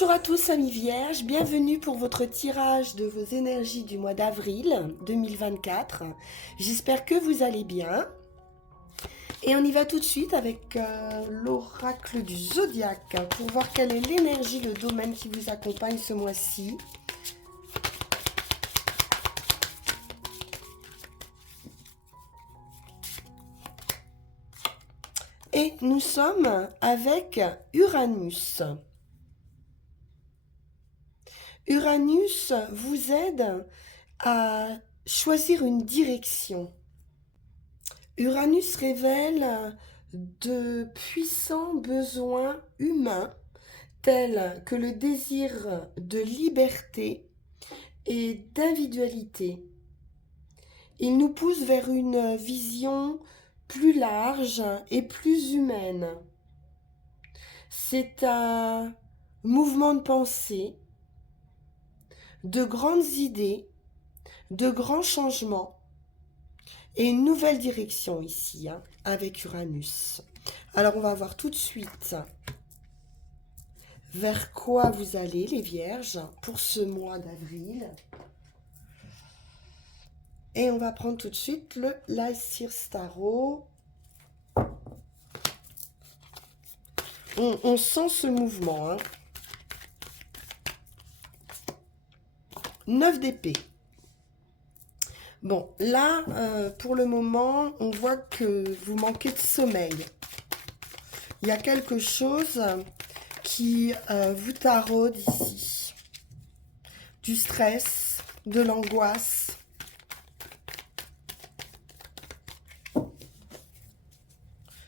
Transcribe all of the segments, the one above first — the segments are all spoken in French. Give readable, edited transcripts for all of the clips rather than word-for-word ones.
Bonjour à tous amis vierges, bienvenue pour votre tirage de vos énergies du mois d'avril 2024. J'espère que vous allez bien. Et on y va tout de suite avec l'oracle du zodiaque pour voir quelle est l'énergie, le domaine qui vous accompagne ce mois-ci. Et nous sommes avec Uranus. Uranus vous aide à choisir une direction. Uranus révèle de puissants besoins humains tels que le désir de liberté et d'individualité. Il nous pousse vers une vision plus large et plus humaine. C'est un mouvement de pensée, de grandes idées, de grands changements et une nouvelle direction ici, avec Uranus. Alors on va voir tout de suite vers quoi vous allez les vierges pour ce mois d'avril. Et on va prendre tout de suite le Lycir Tarot. On sent ce mouvement. 9 d'épée. Bon, là, pour le moment, on voit que vous manquez de sommeil. Il y a quelque chose qui vous taraude ici. Du stress, de l'angoisse.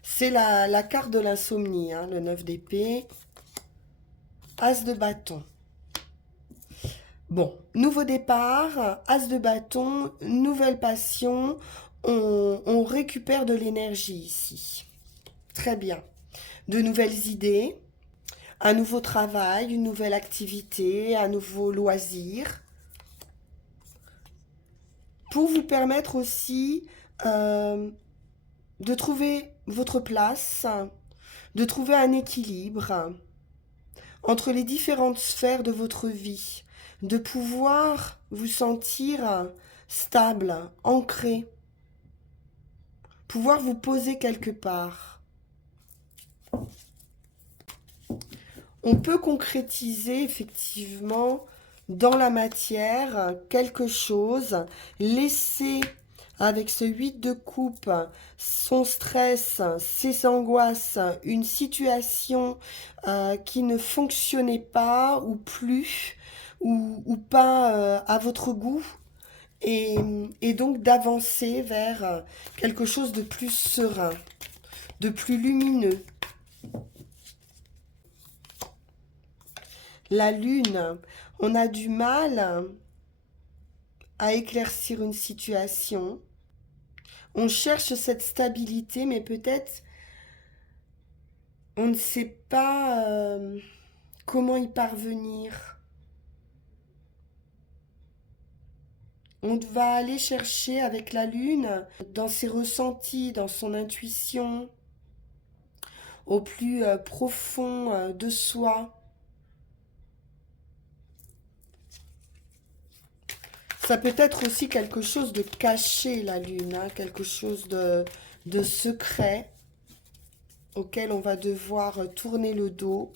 C'est la carte de l'insomnie, le 9 d'épée. As de bâton. Bon, nouveau départ, as de bâton, nouvelle passion, on récupère de l'énergie ici. Très bien. De nouvelles idées, un nouveau travail, une nouvelle activité, un nouveau loisir. Pour vous permettre aussi de trouver votre place, de trouver un équilibre entre les différentes sphères de votre vie, de pouvoir vous sentir stable, ancré, pouvoir vous poser quelque part. On peut concrétiser effectivement dans la matière quelque chose, laisser avec ce 8 de coupe son stress, ses angoisses, une situation qui ne fonctionnait pas ou plus, ou pas à votre goût, et donc d'avancer vers quelque chose de plus serein, de plus lumineux. La lune, on a du mal à éclaircir une situation. On cherche cette stabilité, mais peut-être on ne sait pas comment y parvenir. On va aller chercher avec la lune dans ses ressentis, dans son intuition, au plus profond de soi. Ça peut être aussi quelque chose de caché, la lune, quelque chose de secret auquel on va devoir tourner le dos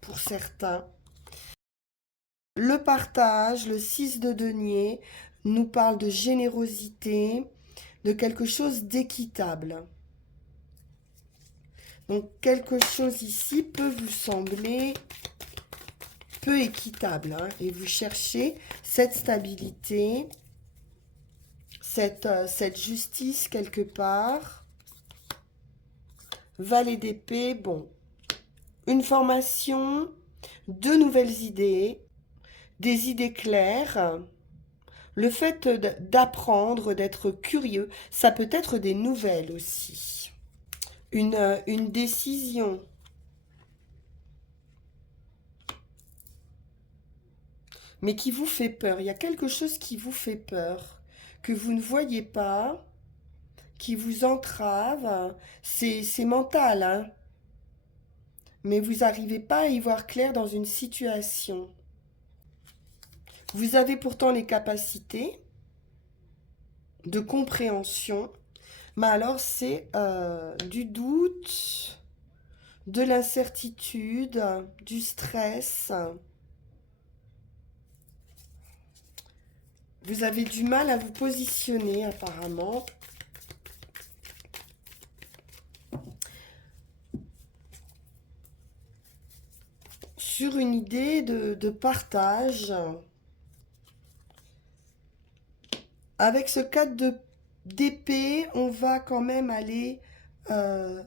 pour certains. Le partage, le 6 de denier, nous parle de générosité, de quelque chose d'équitable. Donc quelque chose ici peut vous sembler peu équitable, et vous cherchez cette stabilité, cette justice quelque part. Valet d'épée, bon, une formation, de nouvelles idées, des idées claires. Le fait d'apprendre, d'être curieux, ça peut être des nouvelles aussi. Une décision. Mais qui vous fait peur. Il y a quelque chose qui vous fait peur, que vous ne voyez pas, qui vous entrave. C'est mental, mais vous n'arrivez pas à y voir clair dans une situation. Vous avez pourtant les capacités de compréhension, mais alors c'est du doute, de l'incertitude, du stress. Vous avez du mal à vous positionner apparemment. Sur une idée de partage. Avec ce 4 d'épée, on va quand même aller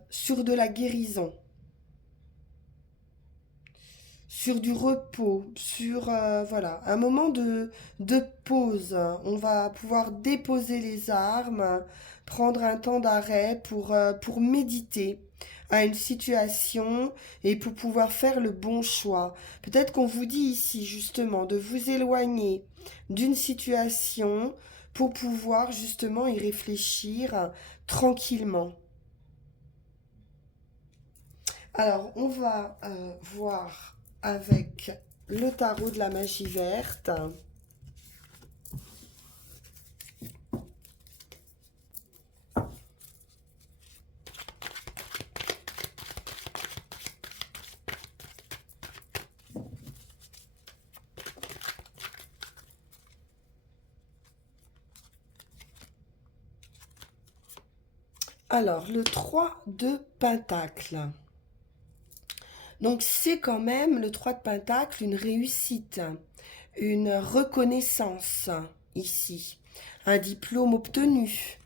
sur de la guérison, sur du repos, sur voilà, un moment de pause. On va pouvoir déposer les armes, prendre un temps d'arrêt pour méditer à une situation et pour pouvoir faire le bon choix. Peut-être qu'on vous dit ici justement de vous éloigner d'une situation pour pouvoir justement y réfléchir tranquillement. Alors, on va voir avec le tarot de la magie verte. Alors, le 3 de Pentacle. Donc, c'est quand même le 3 de Pentacle, une réussite, une reconnaissance ici, un diplôme obtenu.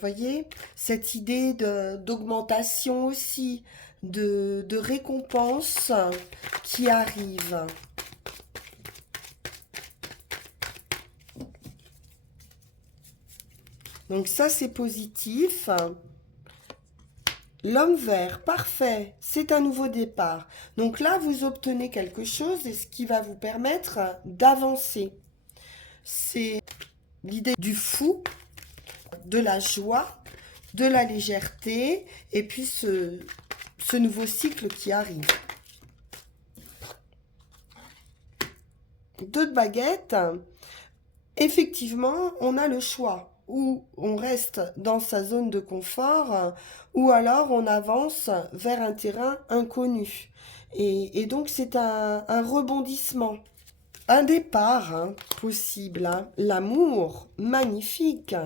Voyez, cette idée d'augmentation aussi, de récompense qui arrive. Donc ça, c'est positif. L'homme vert, parfait, c'est un nouveau départ. Donc là, vous obtenez quelque chose et ce qui va vous permettre d'avancer. C'est l'idée du fou, de la joie, de la légèreté et puis ce nouveau cycle qui arrive. 2 de baguettes. Effectivement, on a le choix. Ou on reste dans sa zone de confort, ou alors on avance vers un terrain inconnu. Et donc c'est un rebondissement, un départ possible. L'amour, magnifique.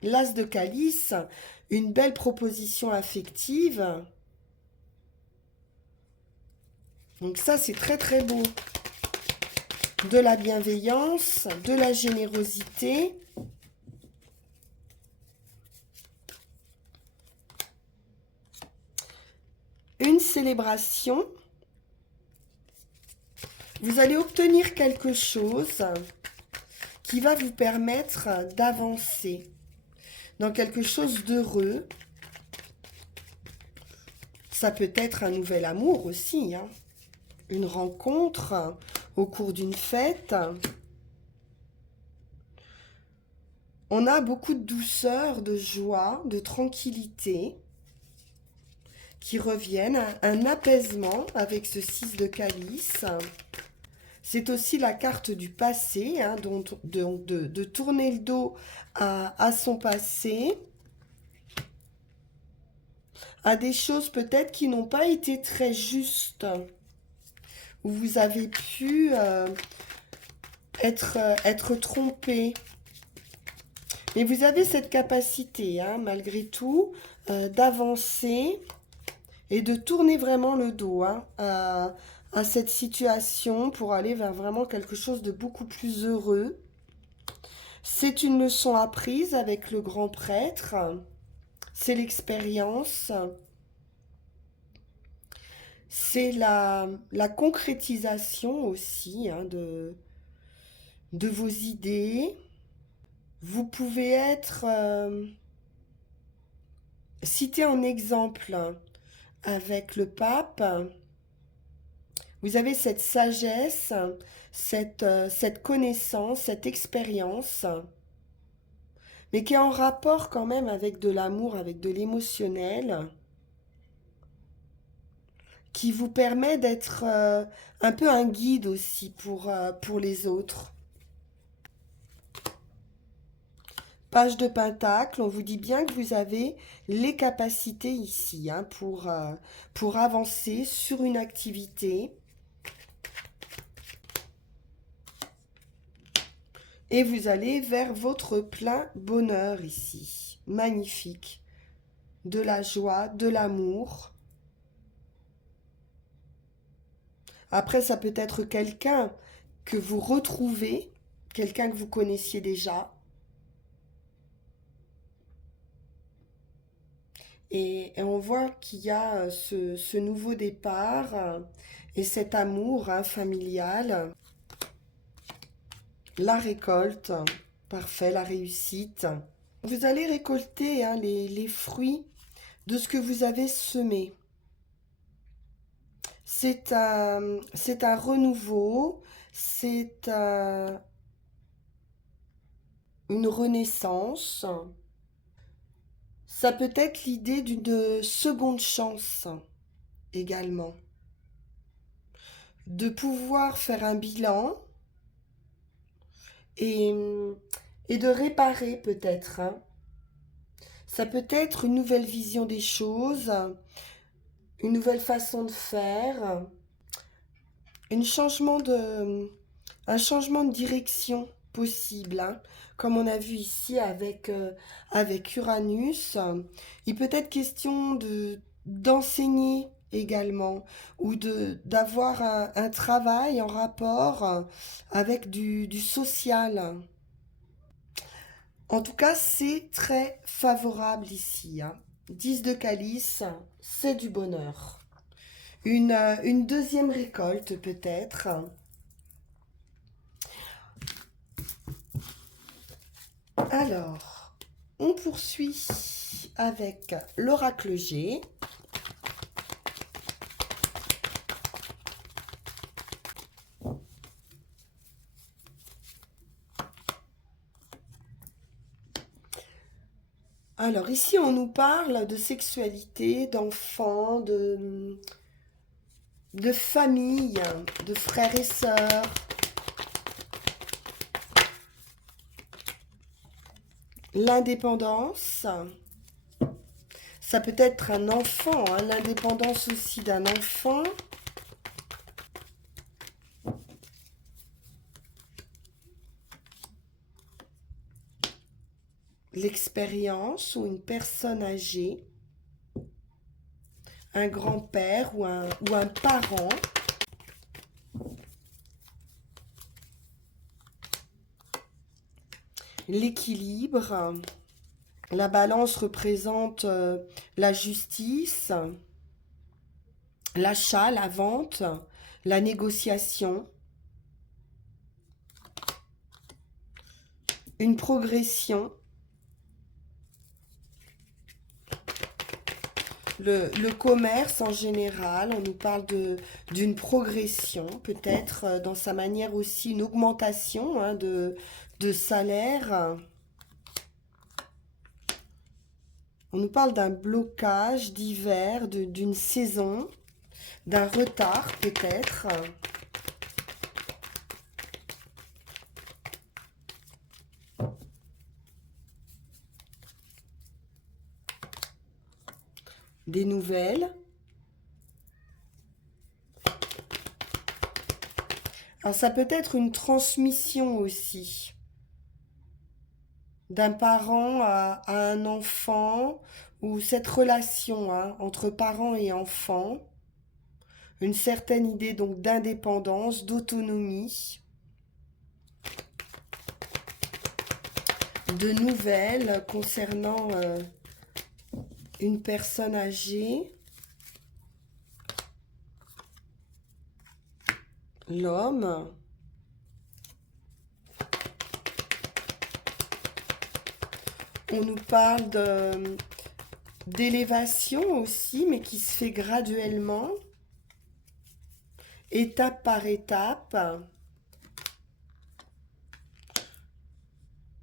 L'as de calice, une belle proposition affective. Donc ça, c'est très très beau. De la bienveillance, de la générosité. Une célébration. Vous allez obtenir quelque chose qui va vous permettre d'avancer dans quelque chose d'heureux. Ça peut être un nouvel amour aussi, hein. Une rencontre au cours d'une fête. On a beaucoup de douceur, de joie, de tranquillité qui reviennent, un apaisement avec ce 6 de calice. C'est aussi la carte du passé, hein, de tourner le dos à son passé, à des choses peut-être qui n'ont pas été très justes, où vous avez pu être trompé. Mais vous avez cette capacité, hein, malgré tout, d'avancer et de tourner vraiment le dos hein, à cette situation pour aller vers vraiment quelque chose de beaucoup plus heureux. C'est une leçon apprise avec le grand prêtre. C'est l'expérience. C'est la concrétisation aussi hein, de vos idées. Vous pouvez être cité en exemple avec le pape. Vous avez cette sagesse, cette connaissance, cette expérience, mais qui est en rapport quand même avec de l'amour, avec de l'émotionnel. qui vous permet d'être un peu un guide aussi pour les autres. Page de Pentacle, on vous dit bien que vous avez les capacités ici hein, pour avancer sur une activité. Et vous allez vers votre plein bonheur ici. Magnifique. De la joie, de l'amour. Après, ça peut être quelqu'un que vous retrouvez, quelqu'un que vous connaissiez déjà. Et on voit qu'il y a ce nouveau départ et cet amour hein, familial. La récolte, parfait, la réussite. Vous allez récolter hein, les fruits de ce que vous avez semé. C'est un renouveau, c'est une renaissance. Ça peut être l'idée d'une seconde chance également. De pouvoir faire un bilan et, et de réparer peut-être. Hein. Ça peut être une nouvelle vision des choses, une nouvelle façon de faire, un changement de direction possible. Hein. Comme on a vu ici avec Uranus, il peut être question d'enseigner également ou d'avoir un travail en rapport avec du social. En tout cas, c'est très favorable ici. Hein. 10 de calice, c'est du bonheur. Une deuxième récolte peut-être. Alors, on poursuit avec l'oracle G. Alors ici, on nous parle de sexualité, d'enfants, de famille, de frères et sœurs. L'indépendance, ça peut être un enfant, hein, l'indépendance aussi d'un enfant. L'expérience ou une personne âgée, un grand-père ou un parent. L'équilibre, la balance représente la justice, l'achat, la vente, la négociation, une progression. Le commerce en général, on nous parle d'une progression, peut-être dans sa manière aussi, une augmentation hein, de salaire. On nous parle d'un blocage d'hiver, d'une saison, d'un retard peut-être. Des nouvelles. Alors ça peut être une transmission aussi d'un parent à un enfant ou cette relation hein, entre parents et enfants. Une certaine idée donc d'indépendance, d'autonomie, de nouvelles concernant une personne âgée. L'homme. On nous parle d'élévation aussi, mais qui se fait graduellement, étape par étape.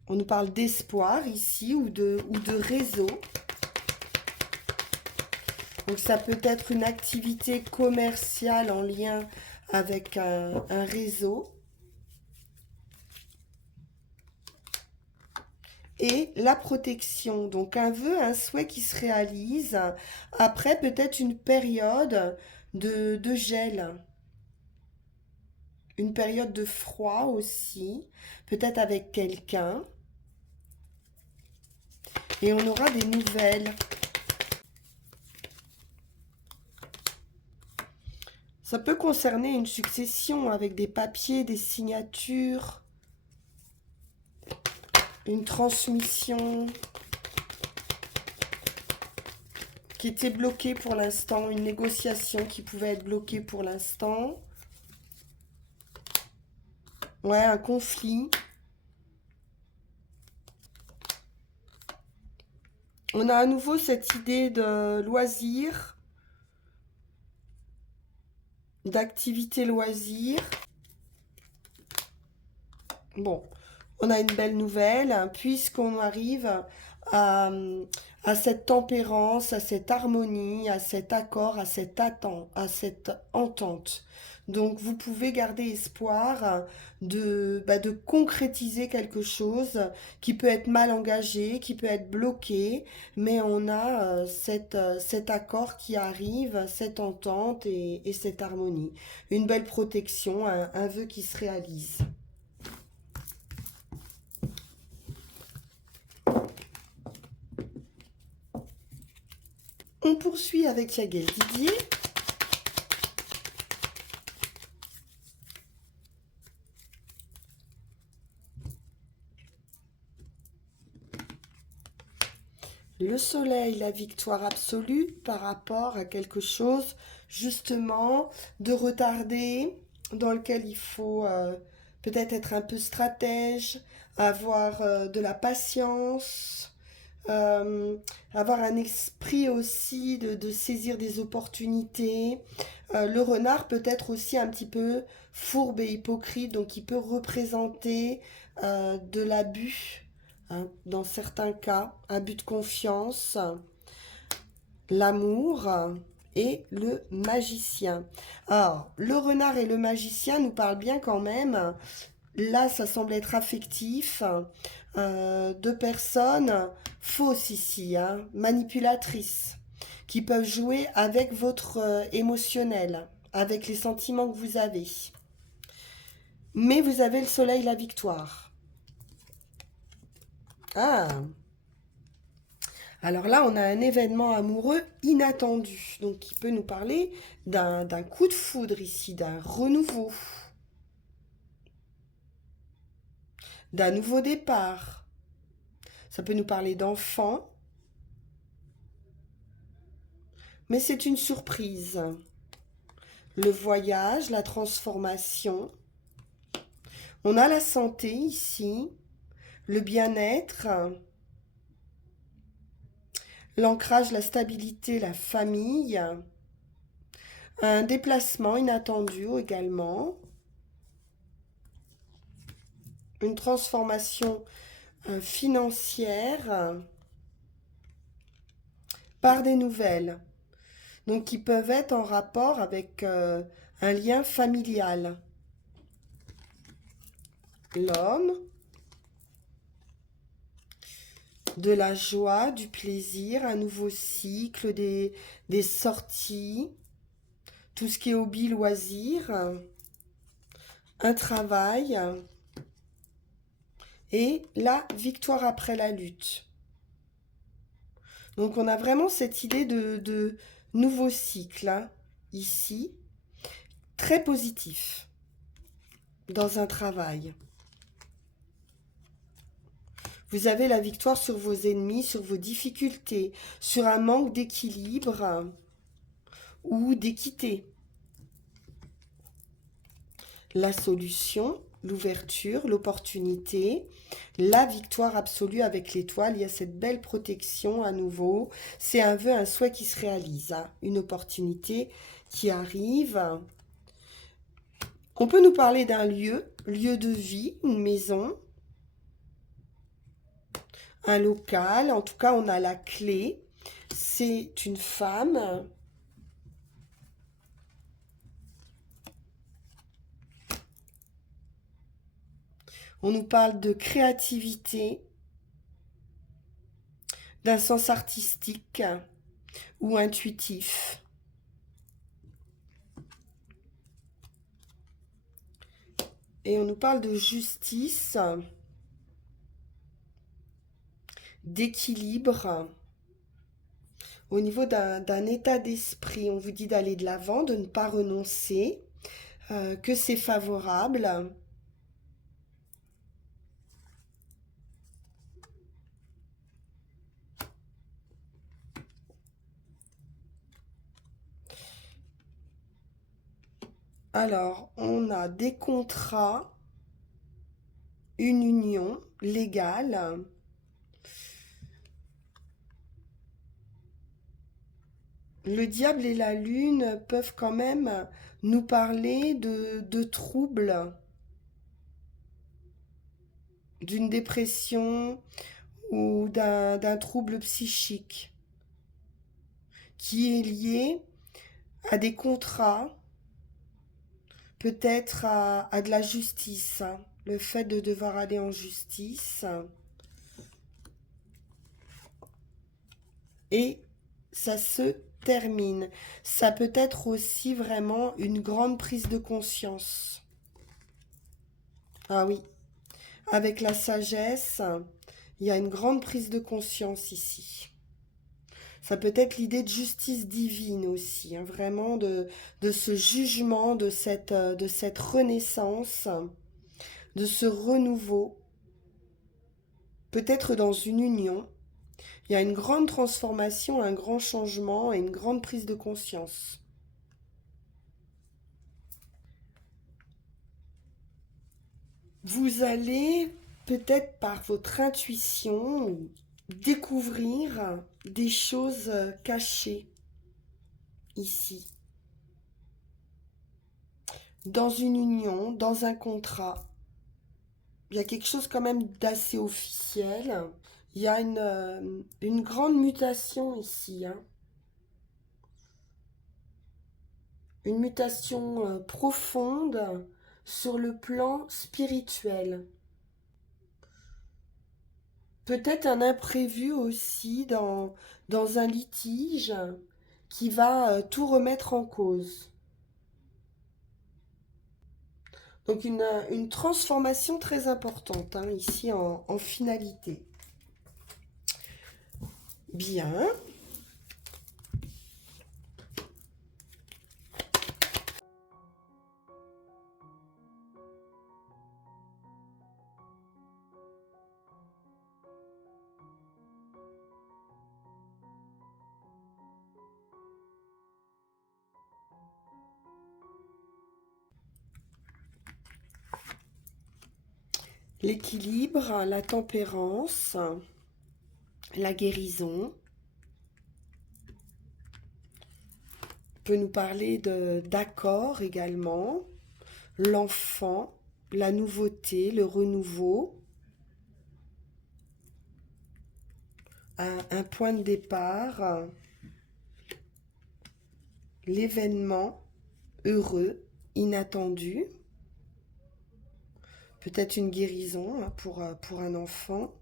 On nous parle d'espoir ici ou de réseau. Donc ça peut être une activité commerciale en lien avec un réseau. Et la protection, donc un vœu, un souhait qui se réalise après peut-être une période de gel, une période de froid aussi, peut-être avec quelqu'un, et on aura des nouvelles. Ça peut concerner une succession avec des papiers, des signatures, une transmission qui était bloquée pour l'instant, une négociation qui pouvait être bloquée pour l'instant. Ouais, un conflit. On a à nouveau cette idée de loisir, d'activité loisir. Bon, on a une belle nouvelle, hein, puisqu'on arrive à, à cette tempérance, à cette harmonie, à cet accord, à cette entente. Donc vous pouvez garder espoir de concrétiser quelque chose qui peut être mal engagé, qui peut être bloqué, mais on a cet accord qui arrive, cette entente et cette harmonie. Une belle protection, un vœu qui se réalise. On poursuit avec Yagel Didier. Le soleil, la victoire absolue par rapport à quelque chose justement de retardé, dans lequel il faut peut-être être un peu stratège, avoir de la patience, euh, avoir un esprit aussi de saisir des opportunités. Le renard peut être aussi un petit peu fourbe et hypocrite, donc il peut représenter de l'abus, hein, dans certains cas, abus de confiance, l'amour et le magicien. Alors, le renard et le magicien nous parlent bien quand même. Là, ça semble être affectif. Deux personnes fausses ici, hein, manipulatrices, qui peuvent jouer avec votre émotionnel, avec les sentiments que vous avez. Mais vous avez le soleil, la victoire. Ah, alors là, on a un événement amoureux inattendu, donc qui peut nous parler d'un coup de foudre ici, d'un renouveau, d'un nouveau départ. Ça peut nous parler d'enfants, mais c'est une surprise. Le voyage, la transformation. On a la santé ici, le bien-être, l'ancrage, la stabilité, la famille, un déplacement inattendu également, une transformation financière par des nouvelles, donc qui peuvent être en rapport avec un lien familial. L'homme, de la joie, du plaisir, un nouveau cycle, des sorties, tout ce qui est hobby, loisir, un travail et la victoire après la lutte. Donc on a vraiment cette idée de nouveau cycle, hein, ici, très positif dans un travail. Vous avez la victoire sur vos ennemis, sur vos difficultés, sur un manque d'équilibre ou d'équité. La solution, l'ouverture, l'opportunité, la victoire absolue avec l'étoile. Il y a cette belle protection à nouveau. C'est un vœu, un souhait qui se réalise, hein, une opportunité qui arrive. On peut nous parler d'un lieu, lieu de vie, une maison, un local. En tout cas, on a la clé. C'est une femme On nous parle de créativité, d'un sens artistique ou intuitif. Et on nous parle de justice, d'équilibre, au niveau d'un état d'esprit. On vous dit d'aller de l'avant, de ne pas renoncer, que c'est favorable. Alors, on a des contrats, une union légale. Le diable et la lune peuvent quand même nous parler de troubles, d'une dépression ou d'un trouble psychique qui est lié à des contrats, peut-être à de la justice, hein. Le fait de devoir aller en justice. Et ça se termine. Ça peut être aussi vraiment une grande prise de conscience. Ah oui, avec la sagesse, il y a une grande prise de conscience ici. Ça peut être l'idée de justice divine aussi, hein, vraiment de ce jugement, de cette renaissance, de ce renouveau, peut-être dans une union. Il y a une grande transformation, un grand changement et une grande prise de conscience. Vous allez peut-être par votre intuition découvrir des choses cachées ici, dans une union, dans un contrat. Il y a quelque chose quand même d'assez officiel. Il y a une grande mutation ici, hein. Une mutation profonde sur le plan spirituel. Peut-être un imprévu aussi dans un litige qui va tout remettre en cause. Donc une transformation très importante, hein, ici en finalité. Bien. L'équilibre, la tempérance, la guérison. On peut nous parler d'accord également. L'enfant, la nouveauté, le renouveau. Un point de départ. L'événement heureux, inattendu. Peut-être une guérison, hein, pour un enfant.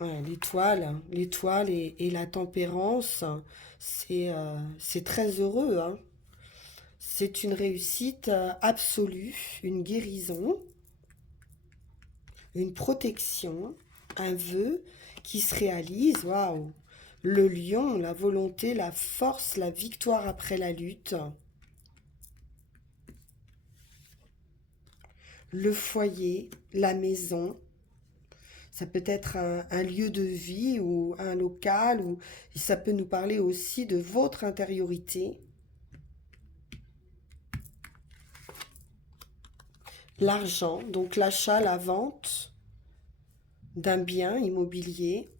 Ouais, l'étoile et la tempérance, c'est très heureux, hein. C'est une réussite absolue, une guérison, une protection, un vœu qui se réalise. Waouh! Le lion, la volonté, la force, la victoire après la lutte. Le foyer, la maison. Ça peut être un lieu de vie ou un local, ou ça peut nous parler aussi de votre intériorité. L'argent, donc l'achat, la vente d'un bien immobilier.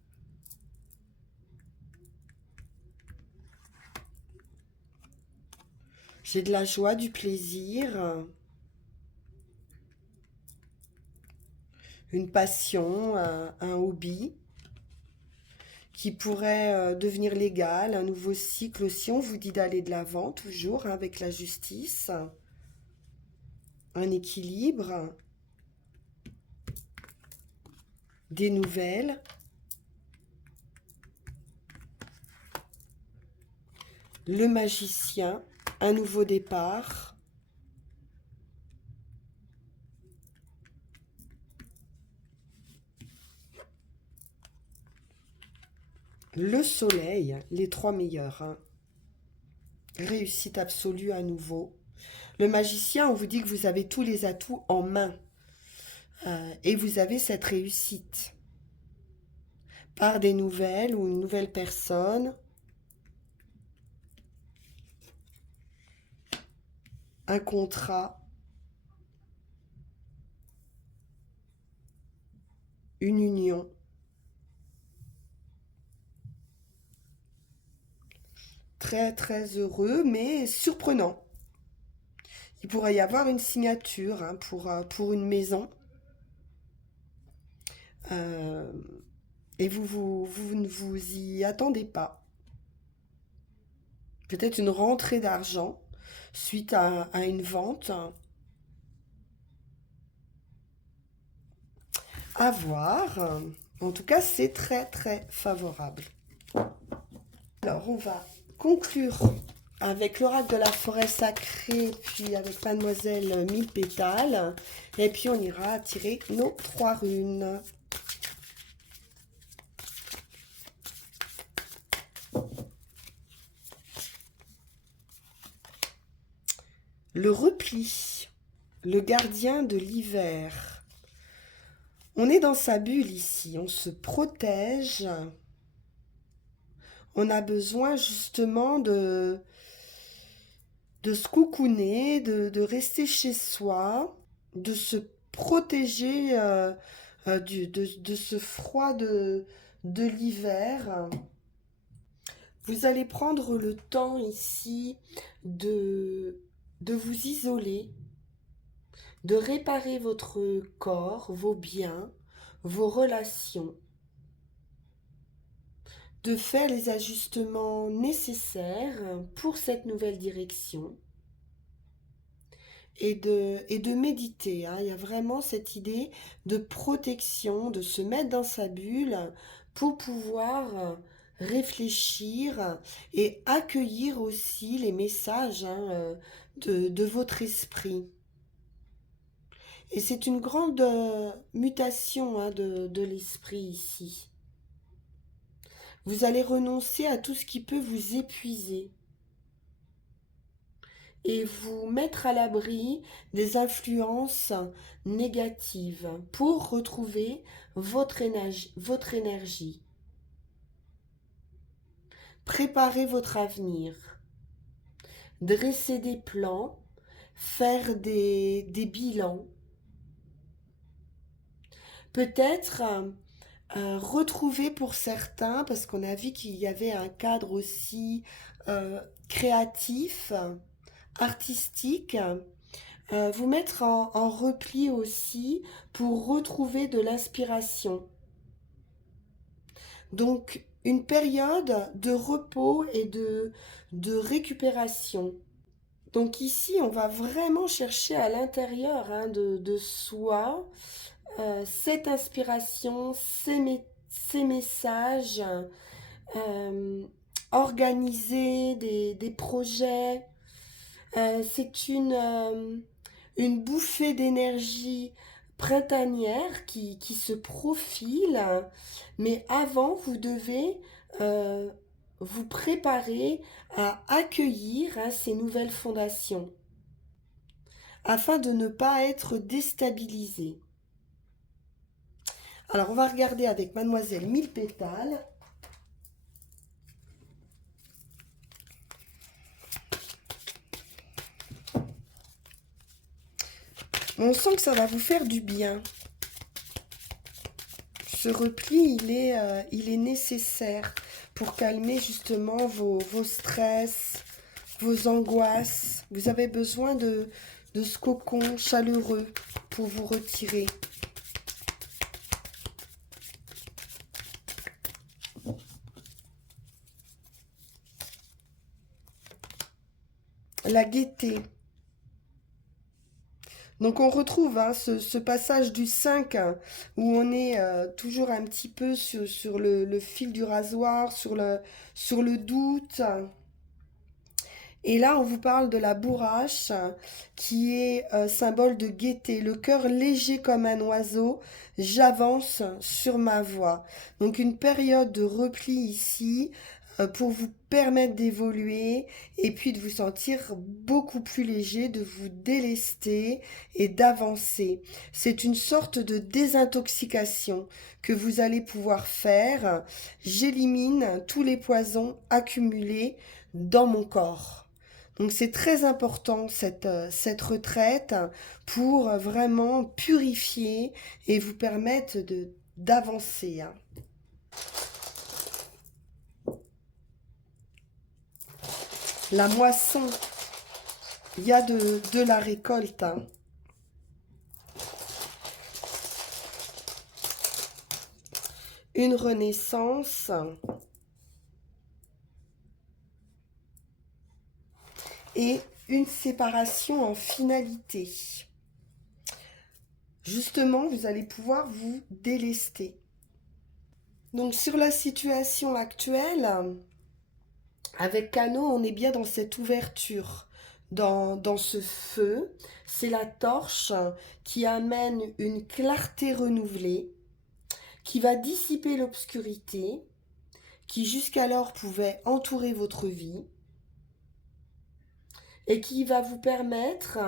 J'ai de la joie, du plaisir, une passion, un hobby qui pourrait devenir légal, un nouveau cycle aussi. On vous dit d'aller de l'avant toujours, hein, avec la justice. un équilibre, des nouvelles, le magicien, un nouveau départ, le soleil, les trois meilleurs, hein. Réussite absolue à nouveau. Le magicien, on vous dit que vous avez tous les atouts en main et vous avez cette réussite par des nouvelles ou une nouvelle personne, un contrat, une union. Très très heureux, mais surprenant. Il pourrait y avoir une signature hein, pour une maison. Euh, et vous ne vous y attendez pas. Peut-être une rentrée d'argent suite à une vente. À voir. En tout cas, c'est très très favorable. Alors, on va conclure avec l'oracle de la forêt sacrée, puis avec Mademoiselle Mille Pétales. Et puis, on ira tirer nos 3 runes. Le repli, le gardien de l'hiver. On est dans sa bulle ici, on se protège. On a besoin justement de se coucouner, de rester chez soi, de se protéger de ce froid de l'hiver. Vous allez prendre le temps ici de vous isoler, de réparer votre corps, vos biens, vos relations, de faire les ajustements nécessaires pour cette nouvelle direction et de méditer. Hein. Il y a vraiment cette idée de protection, de se mettre dans sa bulle pour pouvoir réfléchir et accueillir aussi les messages hein, de votre esprit. Et c'est une grande mutation hein, de l'esprit ici. Vous allez renoncer à tout ce qui peut vous épuiser et vous mettre à l'abri des influences négatives pour retrouver votre énergie. Préparez votre avenir, dresser des plans, faire des bilans. Peut-être retrouver pour certains, parce qu'on a vu qu'il y avait un cadre aussi créatif, artistique, vous mettre en repli aussi pour retrouver de l'inspiration. Donc, une période de repos et de récupération. Donc ici, on va vraiment chercher à l'intérieur hein, de soi cette inspiration, ces messages, euh, organiser des projets. C'est une bouffée d'énergie printanière qui se profile, mais avant, vous devez euh, vous préparer à accueillir hein, ces nouvelles fondations afin de ne pas être déstabilisé. Alors, on va regarder avec Mademoiselle Mille Pétales. On sent que ça va vous faire du bien. Ce repli, il est nécessaire pour calmer justement vos stress, vos angoisses. Vous avez besoin de ce cocon chaleureux pour vous retirer. La gaieté. Donc on retrouve hein, ce passage du 5 hein, où on est toujours un petit peu sur le fil du rasoir, sur le doute. Et là, on vous parle de la bourrache, qui est symbole de gaieté. Le cœur léger comme un oiseau, j'avance sur ma voie. Donc une période de repli ici pour vous permettre d'évoluer et puis de vous sentir beaucoup plus léger, de vous délester et d'avancer. C'est une sorte de désintoxication que vous allez pouvoir faire. J'élimine tous les poisons accumulés dans mon corps. Donc c'est très important cette retraite pour vraiment purifier et vous permettre d'avancer, hein. La moisson, il y a de la récolte, hein. Une renaissance et une séparation en finalité. Justement, vous allez pouvoir vous délester. Donc sur la situation actuelle, avec Cano, on est bien dans cette ouverture, dans ce feu. C'est la torche qui amène une clarté renouvelée, qui va dissiper l'obscurité, qui jusqu'alors pouvait entourer votre vie, et qui va vous permettre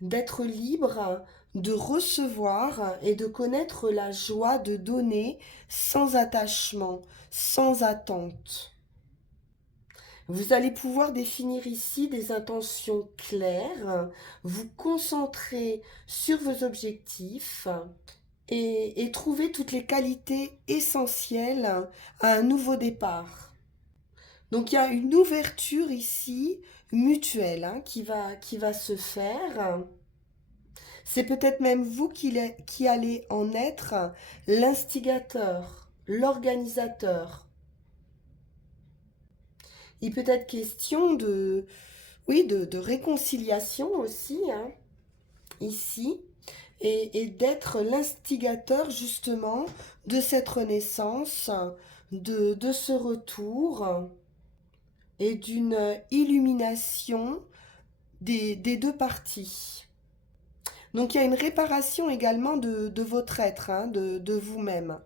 d'être libre, de recevoir et de connaître la joie de donner sans attachement, sans attente. Vous allez pouvoir définir ici des intentions claires, vous concentrer sur vos objectifs et trouver toutes les qualités essentielles à un nouveau départ. Donc il y a une ouverture ici mutuelle hein, qui va se faire. C'est peut-être même vous qui allez en être l'instigateur, l'organisateur. Il peut être question oui, de réconciliation aussi, hein, ici, et d'être l'instigateur justement de cette renaissance, de ce retour et d'une illumination des deux parties. Donc il y a une réparation également de votre être, hein, de vous-même.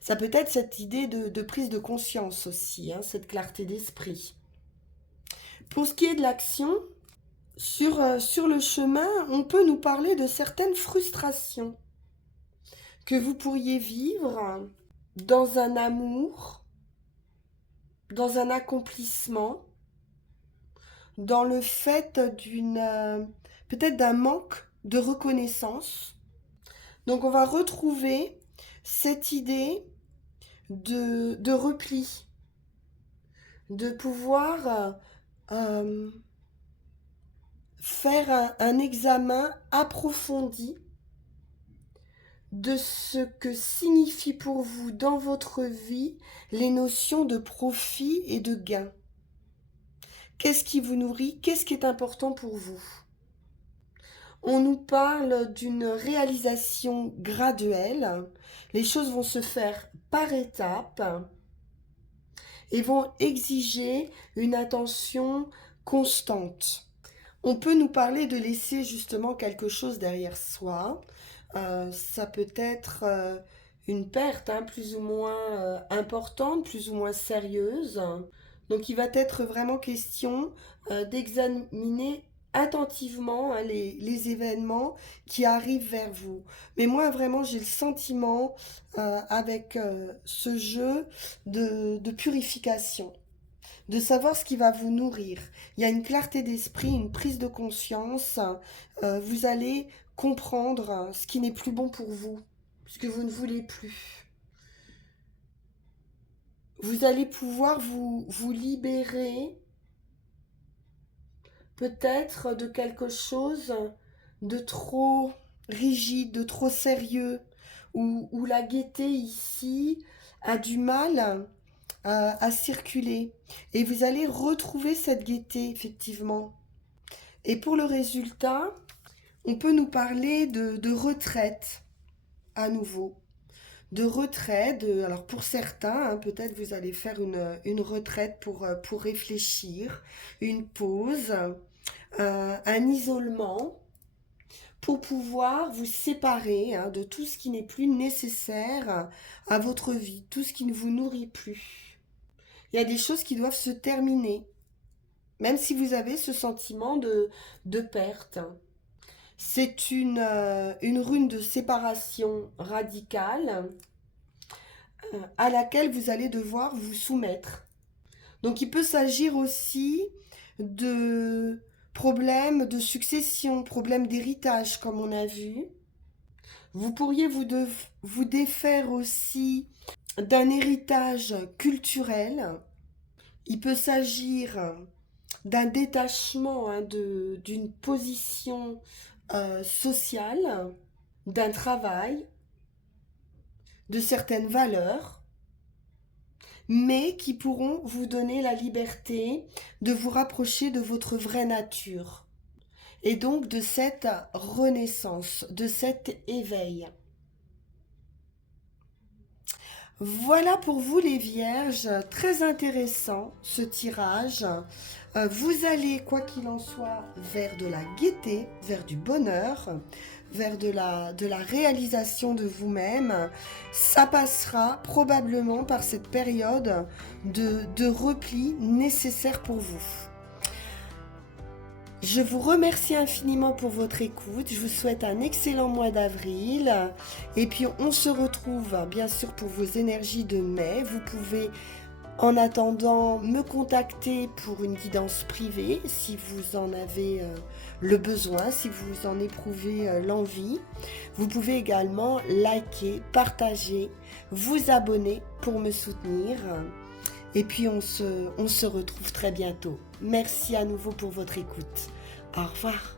Ça peut être cette idée de prise de conscience aussi, hein, cette clarté d'esprit. Pour ce qui est de l'action, sur le chemin, on peut nous parler de certaines frustrations que vous pourriez vivre dans un amour, dans un accomplissement, dans le fait peut-être d'un manque de reconnaissance. Donc on va retrouver cette idée de repli, de pouvoir faire un examen approfondi de ce que signifient pour vous dans votre vie les notions de profit et de gain. Qu'est-ce qui vous nourrit? Qu'est-ce qui est important pour vous? On nous parle d'une réalisation graduelle. Les choses vont se faire par étapes et vont exiger une attention constante. On peut nous parler de laisser justement quelque chose derrière soi. Ça peut être une perte hein, plus ou moins importante, plus ou moins sérieuse. Donc il va être vraiment question d'examiner attentivement hein, les événements qui arrivent vers vous. Mais moi vraiment j'ai le sentiment avec ce jeu de purification, de savoir ce qui va vous nourrir. Il y a une clarté d'esprit, une prise de conscience. Vous allez comprendre ce qui n'est plus bon pour vous, ce que vous ne voulez plus. Vous allez pouvoir vous libérer peut-être de quelque chose de trop rigide, de trop sérieux, où la gaieté ici a du mal à circuler. Et vous allez retrouver cette gaieté, effectivement. Et pour le résultat, on peut nous parler de retraite à nouveau. De retraite, alors pour certains, hein, peut-être vous allez faire une retraite pour réfléchir, une pause, un isolement, pour pouvoir vous séparer hein, de tout ce qui n'est plus nécessaire à votre vie, tout ce qui ne vous nourrit plus. Il y a des choses qui doivent se terminer, même si vous avez ce sentiment de perte. C'est une rune de séparation radicale à laquelle vous allez devoir vous soumettre. Donc il peut s'agir aussi de problèmes de succession, problèmes d'héritage comme on a vu. Vous pourriez vous défaire aussi d'un héritage culturel. Il peut s'agir d'un détachement hein, d'une position sociale, d'un travail, de certaines valeurs, mais qui pourront vous donner la liberté de vous rapprocher de votre vraie nature. Et donc de cette renaissance, de cet éveil. Voilà pour vous les vierges, très intéressant ce tirage. Vous allez, quoi qu'il en soit, vers de la gaieté, vers du bonheur, vers de la réalisation de vous-même. Ça passera probablement par cette période de repli nécessaire pour vous. Je vous remercie infiniment pour votre écoute. Je vous souhaite un excellent mois d'avril. Et puis on se retrouve bien sûr pour vos énergies de mai. Vous pouvez en attendant me contacter pour une guidance privée si vous en avez le besoin, si vous en éprouvez l'envie. Vous pouvez également liker, partager, vous abonner pour me soutenir. Et puis on se retrouve très bientôt. Merci à nouveau pour votre écoute. Au revoir.